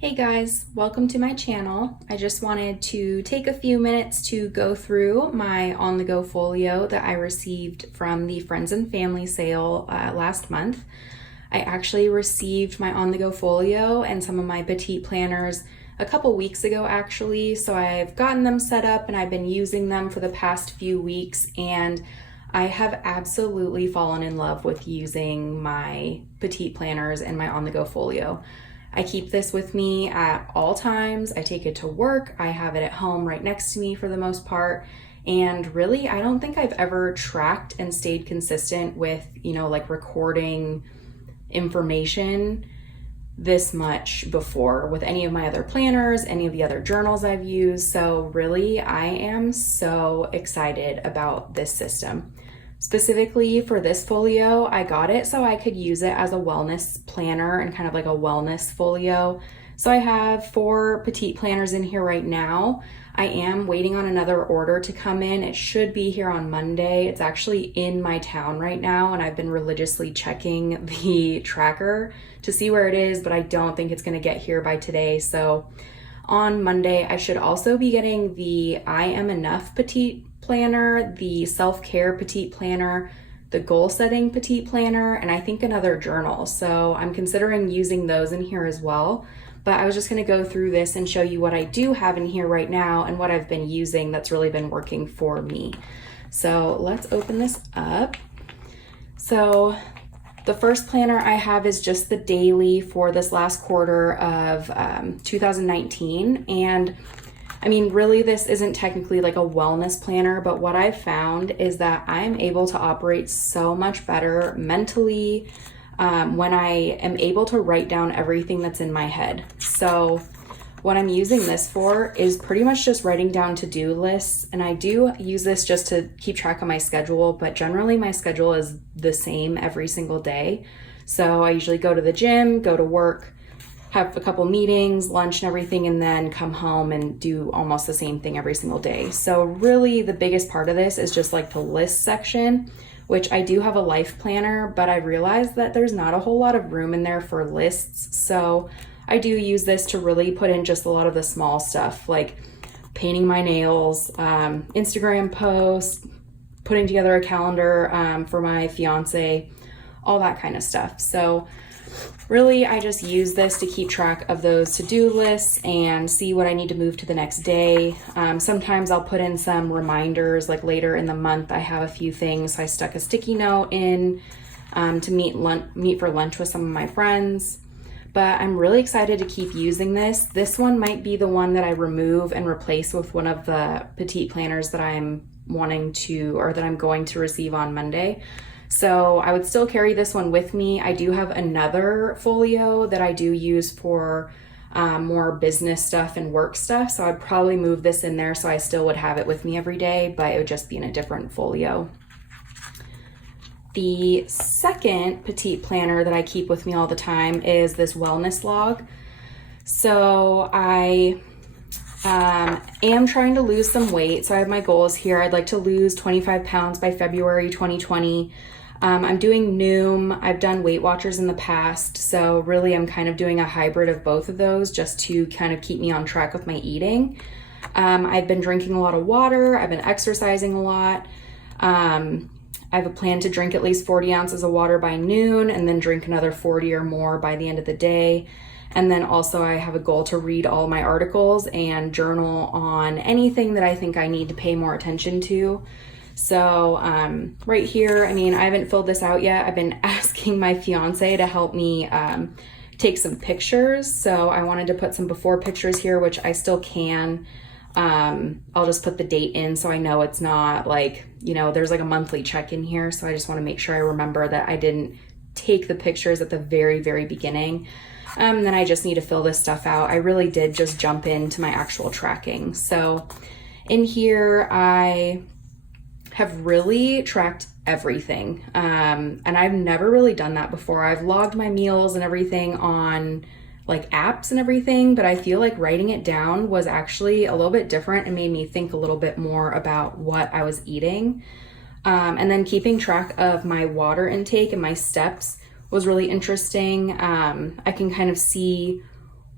Hey guys, welcome to my channel. I just wanted to take a few minutes to go through my on-the-go folio that I received from the Friends and Family sale last month. I actually received my on-the-go folio and some of my Petite planners a couple weeks ago actually, so I've gotten them set up and I've been using them for the past few weeks, and I have absolutely fallen in love with using my Petite planners and my on-the-go folio. I keep this with me at all times. I take it to work. I have it at home right next to me for the most part. And really, I don't think I've ever tracked and stayed consistent with, like recording information this much before with any of my other planners, any of the other journals I've used. So really, I am so excited about this system. Specifically for this folio, I got it so I could use it as a wellness planner and kind of like a wellness folio. So I have 4 Petite planners in here right now. I am waiting on another order to come in. It should be here on Monday. It's actually in my town right now, and I've been religiously checking the tracker to see where it is, but I don't think it's gonna get here by today. So on Monday, I should also be getting the I Am Enough Petite planner, the self-care Petite planner, the goal setting Petite planner, and I think another journal. So I'm considering using those in here as well. But I was just gonna go through this and show you what I do have in here right now and what I've been using that's really been working for me. So let's open this up. So the first planner I have is just the daily for this last quarter of 2019. And I mean, really, this isn't technically like a wellness planner, but what I've found is that I'm able to operate so much better mentally when I am able to write down everything that's in my head. So what I'm using this for is pretty much just writing down to-do lists. And I do use this just to keep track of my schedule, but generally my schedule is the same every single day. So I usually go to the gym, go to work, have a couple meetings, lunch and everything, and then come home and do almost the same thing every single day. So really the biggest part of this is just like the list section, which I do have a life planner, but I realized that there's not a whole lot of room in there for lists. So I do use this to really put in just a lot of the small stuff, like painting my nails, Instagram posts, putting together a calendar for my fiance, all that kind of stuff. So really, I just use this to keep track of those to-do lists and see what I need to move to the next day. Sometimes I'll put in some reminders, like later in the month I have a few things. So I stuck a sticky note in to meet for lunch with some of my friends. But I'm really excited to keep using this. This one might be the one that I remove and replace with one of the Petite planners that I'm wanting to, or that I'm going to receive on Monday. So I would still carry this one with me. I do have another folio that I do use for more business stuff and work stuff. So I'd probably move this in there so I still would have it with me every day, but it would just be in a different folio. The second Petite planner that I keep with me all the time is this wellness log. So I am trying to lose some weight. So I have my goals here. I'd like to lose 25 pounds by February 2020. I'm doing Noom. I've done Weight Watchers in the past. So really I'm kind of doing a hybrid of both of those just to kind of keep me on track with my eating. I've been drinking a lot of water. I've been exercising a lot. I have a plan to drink at least 40 ounces of water by noon and then drink another 40 or more by the end of the day. And then also I have a goal to read all my articles and journal on anything that I think I need to pay more attention to. So right here, I mean, I haven't filled this out yet. I've been asking my fiance to help me take some pictures. So I wanted to put some before pictures here, which I still can. I'll just put the date in so I know it's not like, there's like a monthly check in here. So I just want to make sure I remember that I didn't take the pictures at the very, very beginning. Then I just need to fill this stuff out. I really did just jump into my actual tracking. So in here, I have really tracked everything. And I've never really done that before. I've logged my meals and everything on like apps and everything, but I feel like writing it down was actually a little bit different and made me think a little bit more about what I was eating. And then keeping track of my water intake and my steps was really interesting. I can kind of see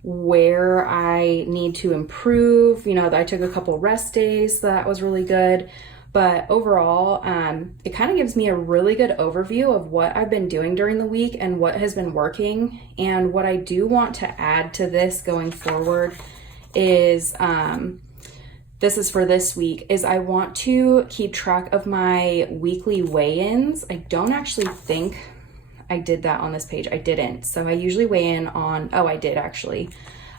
where I need to improve. You know, I took a couple rest days, so that was really good. But overall, it kind of gives me a really good overview of what I've been doing during the week and what has been working. And what I do want to add to this going forward is, this is for this week, is I want to keep track of my weekly weigh-ins. I don't actually think I did that on this page. I didn't. So I usually weigh in on, oh, I did actually.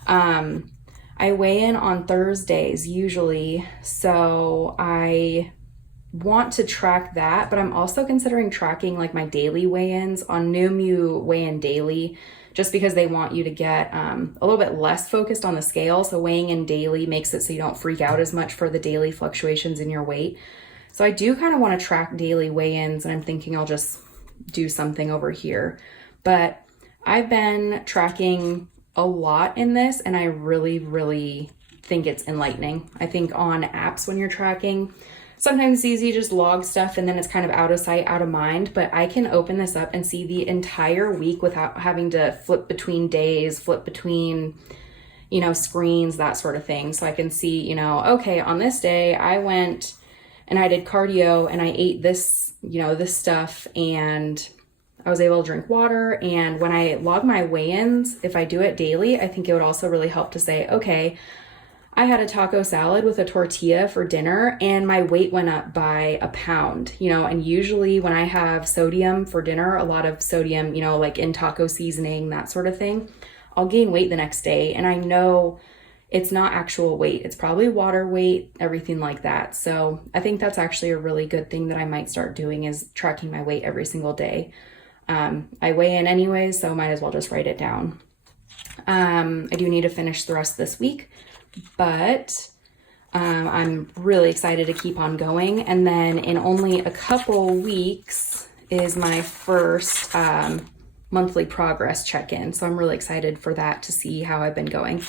I weigh in on Thursdays usually. So I want to track that, but I'm also considering tracking like my daily weigh-ins. On Noom, you weigh in daily just because they want you to get a little bit less focused on the scale. So weighing in daily makes it so you don't freak out as much for the daily fluctuations in your weight. So I do kind of want to track daily weigh-ins, and I'm thinking I'll just do something over here. But I've been tracking a lot in this, and I really, really think it's enlightening. I think on apps when you're tracking, sometimes it's easy to just log stuff and then it's kind of out of sight, out of mind, but I can open this up and see the entire week without having to flip between days, flip between, you know, screens, that sort of thing. So I can see, you know, okay, on this day I went and I did cardio and I ate this, you know, this stuff, and I was able to drink water. And when I log my weigh-ins, if I do it daily, I think it would also really help to say, okay, I had a taco salad with a tortilla for dinner and my weight went up by a pound, you know, and usually when I have sodium for dinner, a lot of sodium, you know, like in taco seasoning, that sort of thing, I'll gain weight the next day. And I know it's not actual weight. It's probably water weight, everything like that. So I think that's actually a really good thing that I might start doing, is tracking my weight every single day. I weigh in anyways, so might as well just write it down. I do need to finish the rest of this week, but I'm really excited to keep on going. And then in only a couple weeks is my first monthly progress check-in. So I'm really excited for that, to see how I've been going.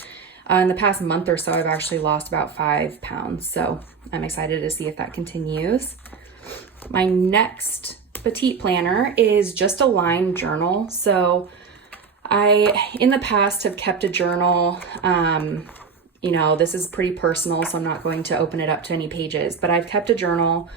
In the past month or so, I've actually lost about 5 pounds. So I'm excited to see if that continues. My next Petite planner is just a line journal. So I, in the past, have kept a journal. You know, this is pretty personal, so I'm not going to open it up to any pages, but I've kept a journal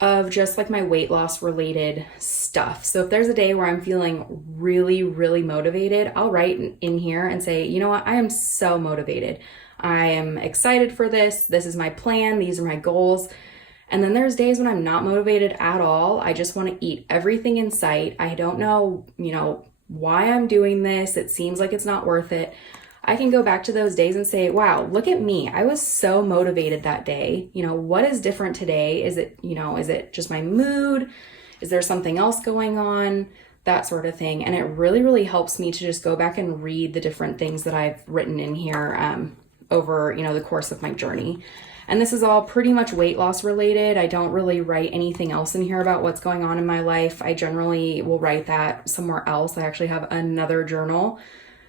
of just like my weight loss related stuff. So if there's a day where I'm feeling really, really motivated, I'll write in here and say, you know what, I am so motivated. I am excited for this. This is my plan. These are my goals. And then there's days when I'm not motivated at all. I just want to eat everything in sight. I don't know, you know, why I'm doing this. It seems like it's not worth it. I can go back to those days and say, wow, look at me. I was so motivated that day. You know, what is different today? Is it, you know, is it just my mood? Is there something else going on? That sort of thing. And it really, really helps me to just go back and read the different things that I've written in here over, you know, the course of my journey. And this is all pretty much weight loss related. I don't really write anything else in here about what's going on in my life. I generally will write that somewhere else. I actually have another journal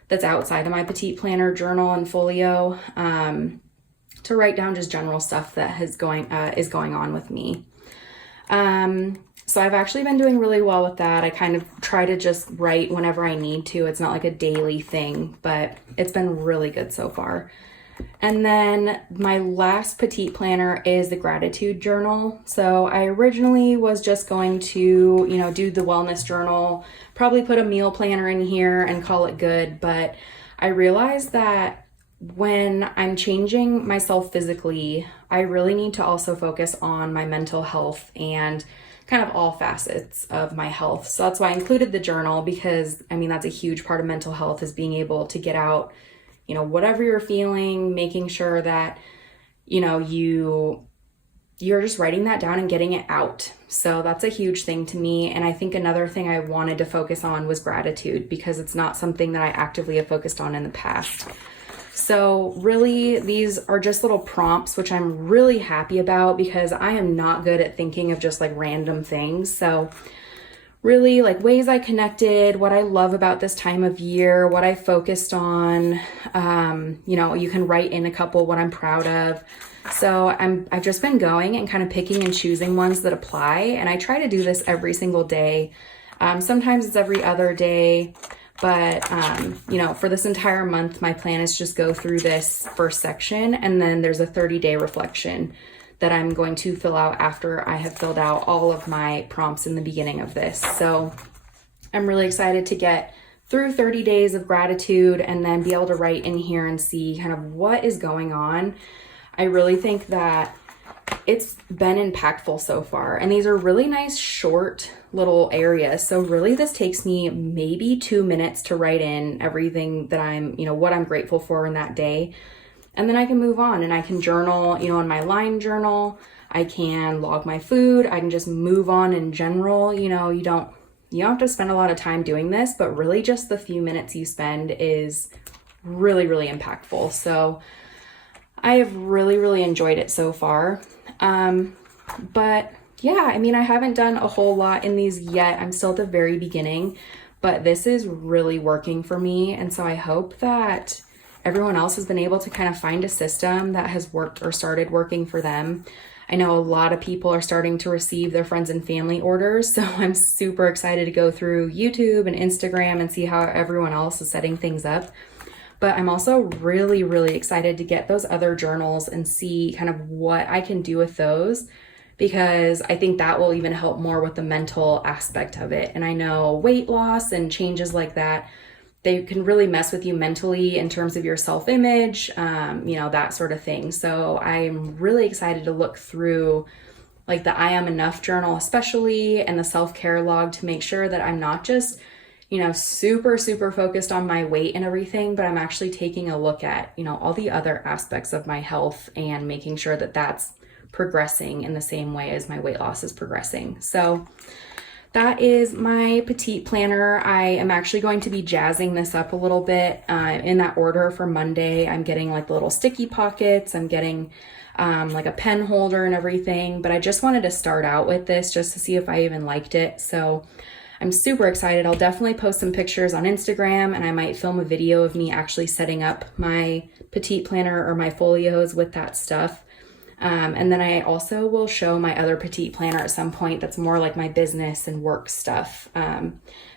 that's outside of my Petite planner journal and Folio to write down just general stuff that is going on with me. So I've actually been doing really well with that. I kind of try to just write whenever I need to. It's not like a daily thing, but it's been really good so far. And then my last Petite planner is the gratitude journal. So I originally was just going to, you know, do the wellness journal, probably put a meal planner in here and call it good. But I realized that when I'm changing myself physically, I really need to also focus on my mental health and kind of all facets of my health. So that's why I included the journal, because I mean, that's a huge part of mental health, is being able to get out, you know, whatever you're feeling, making sure that, you know, you're just writing that down and getting it out. So that's a huge thing to me. And I think another thing I wanted to focus on was gratitude, because it's not something that I actively have focused on in the past. So really, these are just little prompts, which I'm really happy about, because I am not good at thinking of just like random things. So really, like, ways I connected, what I love about this time of year, what I focused on. You know, you can write in a couple what I'm proud of. So I've just been going and kind of picking and choosing ones that apply. And I try to do this every single day. Sometimes it's every other day, But, you know, for this entire month, my plan is just go through this first section, and then there's a 30-day reflection that I'm going to fill out after I have filled out all of my prompts in the beginning of this. So I'm really excited to get through 30 days of gratitude and then be able to write in here and see kind of what is going on. I really think that it's been impactful so far. And these are really nice, short little areas. So really this takes me maybe 2 minutes to write in everything that I'm, you know, what I'm grateful for in that day. And then I can move on and I can journal, you know, in my line journal. I can log my food. I can just move on in general. You know, you don't have to spend a lot of time doing this, but really just the few minutes you spend is really, really impactful. So I have really, really enjoyed it so far. But yeah, I mean, I haven't done a whole lot in these yet. I'm still at the very beginning, but this is really working for me. And so I hope that everyone else has been able to kind of find a system that has worked or started working for them. I know a lot of people are starting to receive their friends and family orders, so I'm super excited to go through YouTube and Instagram and see how everyone else is setting things up. But I'm also really, really excited to get those other journals and see kind of what I can do with those, because I think that will even help more with the mental aspect of it. And I know weight loss and changes like that, they can really mess with you mentally in terms of your self-image, you know, that sort of thing. So I'm really excited to look through like the I Am Enough journal especially, and the self-care log, to make sure that I'm not just, you know, super, super focused on my weight and everything, but I'm actually taking a look at, you know, all the other aspects of my health and making sure that that's progressing in the same way as my weight loss is progressing. So that is my Petite planner. I am actually going to be jazzing this up a little bit in that order for Monday. I'm getting like little sticky pockets. I'm getting like a pen holder and everything, but I just wanted to start out with this just to see if I even liked it. So I'm super excited. I'll definitely post some pictures on Instagram, and I might film a video of me actually setting up my Petite planner or my folios with that stuff. And then I also will show my other Petite planner at some point that's more like my business and work stuff,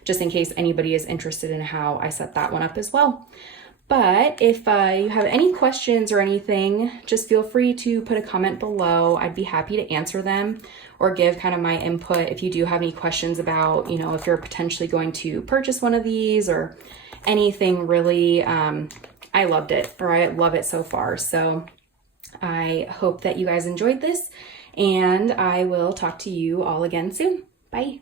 just in case anybody is interested in how I set that one up as well. But if you have any questions or anything, just feel free to put a comment below. I'd be happy to answer them or give kind of my input if you do have any questions about, you know, if you're potentially going to purchase one of these or anything really. I loved it, or I love it so far. So I hope that you guys enjoyed this, and I will talk to you all again soon. Bye.